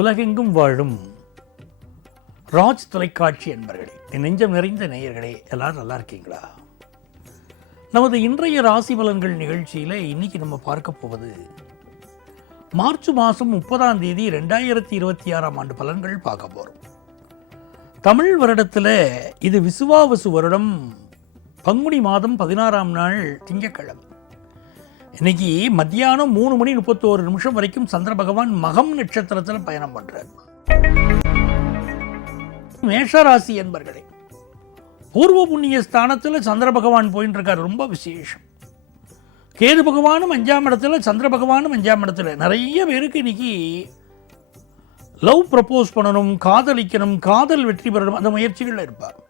உலகெங்கும் வாழும் ராஜ் தொலைக்காட்சி என்பர்களே, என் நெஞ்சம் நிறைந்த நேயர்களே, எல்லாரும் நல்லா இருக்கீங்களா? நமது இன்றைய ராசி பலன்கள் நிகழ்ச்சியில் இன்னைக்கு நம்ம பார்க்க போவது மார்ச் மாதம் 30ஆம் தேதி 2026ஆம் ஆண்டு பலன்கள் பார்க்க போகிறோம். தமிழ் வருடத்தில் இது விசுவாவசு வருடம், பங்குனி மாதம் 16ஆம் நாள் திங்கட்கிழமை. இன்னைக்கு மத்தியானம் 3:31 வரைக்கும் சந்திர பகவான் மகம் நட்சத்திரத்தில் பயணம் பண்றார். மேஷராசி என்பர்களே, பூர்வ புண்ணிய ஸ்தானத்தில் சந்திர பகவான் போயின்னு இருக்கார், ரொம்ப விசேஷம். கேது பகவானும் 5ஆம் இடத்துல, சந்திர பகவானும் 5ஆம் இடத்துல. நிறைய பேருக்கு இன்னைக்கு லவ் ப்ரப்போஸ் பண்ணணும், காதலிக்கணும், காதல் வெற்றி பெறணும், அந்த முயற்சிகளில் இருப்பார்.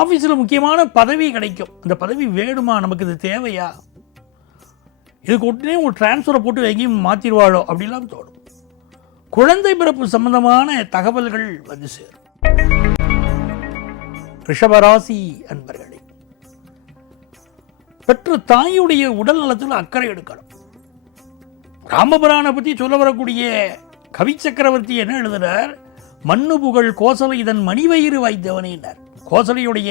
ஆஃபீஸில் முக்கியமான பதவி கிடைக்கும். இந்த பதவி வேணுமா, நமக்கு இது தேவையா, இதுக்கு உடனே ஒரு டிரான்ஸ்ஃபரை போட்டு எங்கேயும் மாற்றிடுவாளோ அப்படிலாம் தோணும். குழந்தை பிறப்பு சம்பந்தமான தகவல்கள் வந்து சேரும். ரிஷபராசி அன்பர்களே, பெற்ற தாயுடைய உடல் நலத்தில் அக்கறை எடுக்கணும். ராமபுரானை பற்றி சொல்ல வரக்கூடிய கவி சக்கரவர்த்தி என்ன எழுதுகிறார்? மண்ணு புகழ் கோசலை இதன் மணிவயிறு வாய்த்தவனேனார். கோசலையுடைய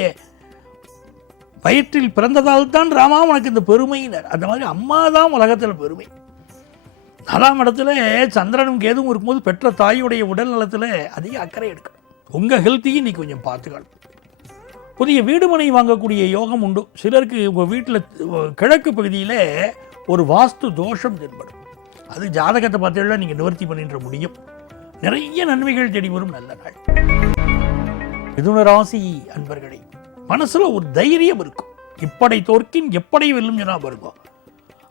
வயிற்றில் பிறந்ததால் தான் ராமா உனக்கு இந்த பெருமையினர். அந்த மாதிரி அம்மா தான் உலகத்தில் பெருமை. 4ஆம் இடத்துல சந்திரனும் கேதுவும் இருக்கும்போது பெற்ற தாயுடைய உடல் நலத்தில் அதிக அக்கறை எடுக்கணும். உங்கள் ஹெல்த்தையும் இன்னைக்கு கொஞ்சம் பார்த்துக்கணும். புதிய வீடு மனை வாங்கக்கூடிய யோகம் உண்டு. சிலருக்கு உங்கள் வீட்டில் கிழக்கு பகுதியில் ஒரு வாஸ்து தோஷம் தென்படும். அது ஜாதகத்தை பார்த்தீங்கன்னா நீங்கள் நிவர்த்தி பண்ணிட முடியும். நிறைய நன்மைகள் தேடி வரும் நல்ல நாள். மிதுன ராசி அன்பர்களே, மனசுல ஒரு தைரியம் இருக்கும். இப்படை தோற்கின் எப்படை வெல்லும் சொன்னா வருவோம்.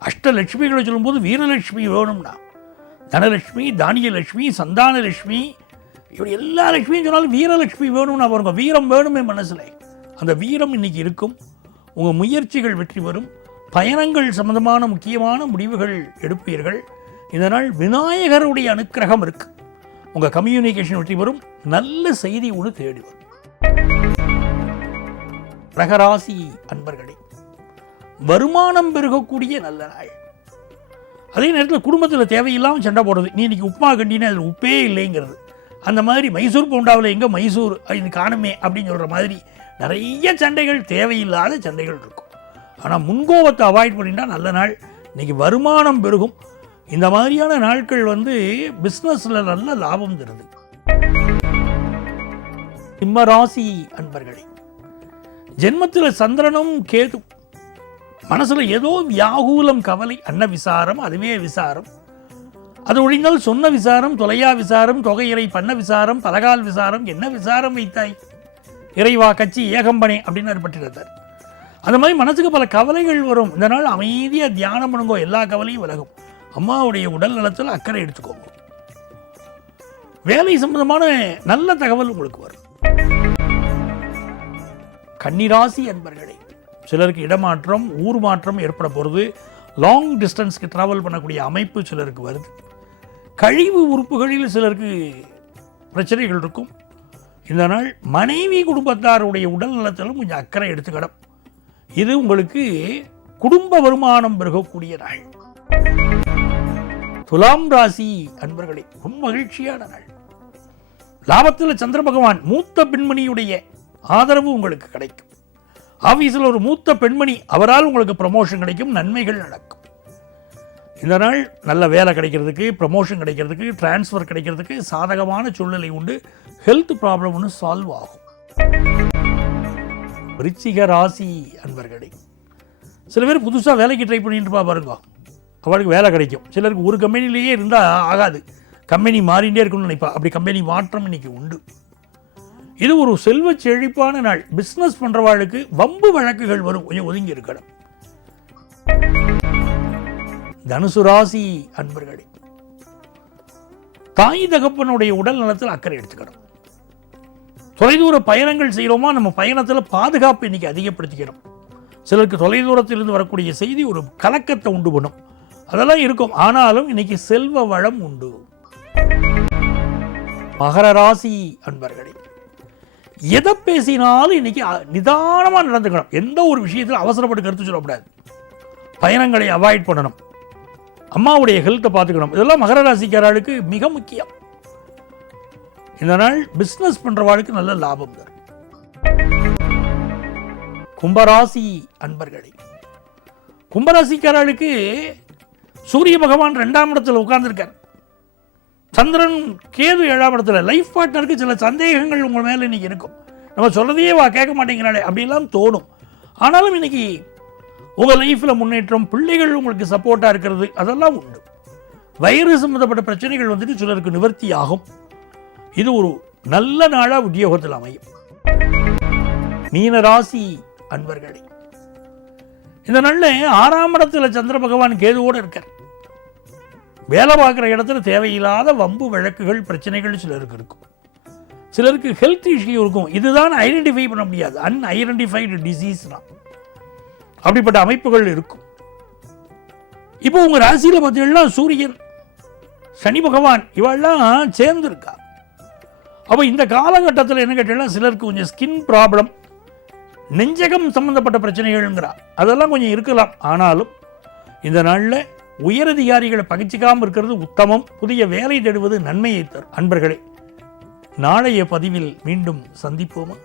அஷ்டலட்சுமிகளை சொல்லும்போது வீரலட்சுமி வேணும்னா, தனலட்சுமி, தானியலட்சுமி, சந்தானலட்சுமி, இப்படி எல்லா லட்சுமியும் சொன்னாலும் வீரலட்சுமி வேணும்னா வருங்க. வீரம் வேணுமே மனசுல. அந்த வீரம் இன்னைக்கு இருக்கும். உங்கள் முயற்சிகள் வெற்றி வரும். பயணங்கள் சம்பந்தமான முக்கியமான முடிவுகள் எடுப்பீர்கள். இதனால் விநாயகருடைய அனுக்கிரகம் இருக்கு. உங்கள் கம்யூனிகேஷன் வெற்றி வரும். நல்ல செய்தி ஒன்று தேடி வரும். கடகராசி அன்பர்களே, வருமானம் பெருகக்கூடிய நல்ல நாள். அதே நேரத்தில் குடும்பத்தில் தேவையில்லாமல் சண்டை போடுறது. நீ இன்னைக்கு உப்புமா கண்டினா அதில் உப்பே இல்லைங்கிறது. அந்த மாதிரி மைசூர் போண்டாவில் எங்கே மைசூர் இது காணுமே அப்படின்னு சொல்கிற மாதிரி நிறைய சண்டைகள், தேவையில்லாத சண்டைகள் இருக்கும். ஆனால் முன்கோபத்தை அவாய்ட் பண்ணிட்டா நல்ல நாள். இன்னைக்கு வருமானம் பெருகும். இந்த மாதிரியான நாட்கள் பிஸ்னஸில் நல்ல லாபம் தருது. சிம்மராசி அன்பர்களே, ஜென்மத்தில் சந்திரனும் கேது, மனசுல ஏதோ வியாகுலம், கவலை. அன்ன விசாரம், அதுவே விசாரம். அது ஒழிந்தால் சொன்ன விசாரம், தொலையா விசாரம், தொகையிறை பண்ண விசாரம், பலகால் விசாரம். என்ன விசாரம் வைத்தாய் இறைவா கட்சி ஏகம்பனே அப்படின்னு ஏற்பட்டிருந்தார். அந்த மாதிரி மனசுக்கு பல கவலைகள் வரும். இந்த நாள் அமைதியாக தியானம் பண்ணுங்கோ, எல்லா கவலையும் விலகும். அம்மாவுடைய உடல் நலத்தில் அக்கறை எடுத்துக்கோங்க. வேலை சம்பந்தமான நல்ல தகவல் உங்களுக்கு வரும். கன்னிராசி அன்பர்களே, சிலருக்கு இடமாற்றம், ஊர் மாற்றம் ஏற்பட போகிறது. லாங் டிஸ்டன்ஸ்க்கு ட்ராவல் பண்ணக்கூடிய அமைப்பு சிலருக்கு வருது. கழிவு உறுப்புகளில் சிலருக்கு பிரச்சனைகள் இருக்கும். இந்த நாள் மனைவி குடும்பத்தாருடைய உடல் நலத்திலும் கொஞ்சம் அக்கறை எடுத்துக்கணும். இது உங்களுக்கு குடும்ப வருமானம் பெருகக்கூடிய நாள். துலாம் ராசி அன்பர்களே, ரொம்ப மகிழ்ச்சியான நாள். லாபத்தில் சந்திர பகவான், மூத்த பெண்மணியுடைய ஆதரவு உங்களுக்கு கிடைக்கும். ஆஃபீஸில் ஒரு மூத்த பெண்மணி, அவரால் உங்களுக்கு ப்ரமோஷன் கிடைக்கும், நன்மைகள் நடக்கும். இந்த நாள் நல்ல வேலை கிடைக்கிறதுக்கு, ப்ரமோஷன் கிடைக்கிறதுக்கு, டிரான்ஸ்ஃபர் கிடைக்கிறதுக்கு சாதகமான சூழ்நிலை உண்டு. ஹெல்த் ப்ராப்ளம் ஒன்று சால்வ் ஆகும். விருச்சிக ராசி அன்பர்களே, சில பேர் புதுசாக வேலைக்கு ட்ரை பண்ணிட்டு பாருங்க, அவளுக்கு வேலை கிடைக்கும். சிலருக்கு ஒரு கம்பெனிலேயே இருந்தால் ஆகாது, கம்பெனி மாறிண்டே இருக்கணும்னு நினைப்பா. அப்படி கம்பெனி மாற்றம் இன்னைக்கு உண்டு. இது ஒரு செல்வ செழிப்பான நாள். பிஸ்னஸ் பண்ணுறவாளுக்கு வம்பு வழக்குகள் வரும், கொஞ்சம் ஒதுங்கி இருக்கணும். தனுசு ராசி அன்பர்களே, தாய் தகப்பனுடைய உடல் நலத்தில் அக்கறை எடுத்துக்கணும். தொலைதூர பயணங்கள் செய்கிறோமா, நம்ம பயணத்தில் பாதுகாப்பு இன்னைக்கு அதிகப்படுத்திக்கணும். சிலருக்கு தொலைதூரத்திலிருந்து வரக்கூடிய செய்தி ஒரு கலக்கத்தை உண்டு பண்ணும். அதெல்லாம் இருக்கும். ஆனாலும் இன்னைக்கு செல்வ வளம் உண்டு. மகர ராசி அன்பர்களே, எதை பேசினாலும் இன்னைக்கு நிதானமாக நடந்துக்கணும். எந்த ஒரு விஷயத்தில் அவசரப்பட்டு கருத்து சொல்லக்கூடாது. பயணங்களை அவாய்ட் பண்ணணும். அம்மாவுடைய ஹெல்த்தை பார்த்துக்கணும். இதெல்லாம் மகர ராசிக்காரர்களுக்கு மிக முக்கியம். இந்த நாள் பிஸ்னஸ் பண்ணுறவாளுக்கு நல்ல லாபம் தரும். கும்பராசி அன்பர்களே, கும்பராசிக்காரர்களுக்கு சூரிய பகவான் 2ஆம் இடத்துல உட்கார்ந்துருக்கார். சந்திரன் கேது 7ஆம் இடத்துல. லைஃப் பார்ட்னருக்கு சில சந்தேகங்கள் உங்கள் மேலே இன்னைக்கு இருக்கும். நம்ம சொல்கிறதையே கேட்க மாட்டேங்கிறாளே அப்படிலாம் தோணும். ஆனாலும் இன்னைக்கு உங்கள் லைஃப்பில் முன்னேற்றம், பிள்ளைகள் உங்களுக்கு சப்போர்ட்டாக இருக்கிறது, அதெல்லாம் உண்டு. வயிறு சம்பந்தப்பட்ட பிரச்சனைகள் வந்துட்டு சிலருக்கு நிவர்த்தி ஆகும். இது ஒரு நல்ல நாளாக உத்தியோகத்தில் அமையும். மீனராசி அன்பர்களே, இந்த நாளில் 6ஆம் இடத்துல சந்திர பகவான் கேதுவோடு இருக்கார். வேலை பார்க்குற இடத்துல தேவையில்லாத வம்பு வழக்குகள் பிரச்சனைகள் சிலருக்கு இருக்கும். சிலருக்கு ஹெல்த் இஷ்யூ இருக்கும். இதுதான் ஐடென்டிஃபை பண்ண முடியாது. அன்ஐடென்டிஃபைடு டிசீஸ் தான். அப்படிப்பட்ட அமைப்புகள் இருக்கும். இப்போ உங்கள் ராசியில் பார்த்தீங்கன்னா சூரியன், சனி பகவான் இவெல்லாம் சேர்ந்துருக்கா. அப்போ இந்த காலகட்டத்தில் என்ன கேட்டீங்கன்னா சிலருக்கு கொஞ்சம் ஸ்கின் ப்ராப்ளம், நெஞ்சகம் சம்பந்தப்பட்ட பிரச்சனைகள்ங்கிறா, அதெல்லாம் கொஞ்சம் இருக்கலாம். ஆனாலும் இந்த நாளில் உயரதிகாரிகளை பகிச்சிக்காமல் இருக்கிறது உத்தமம். புதிய வேலை தேடுவது நன்மையை தரும். அன்பர்களே, நாளைய பதிவில் மீண்டும் சந்திப்போமா?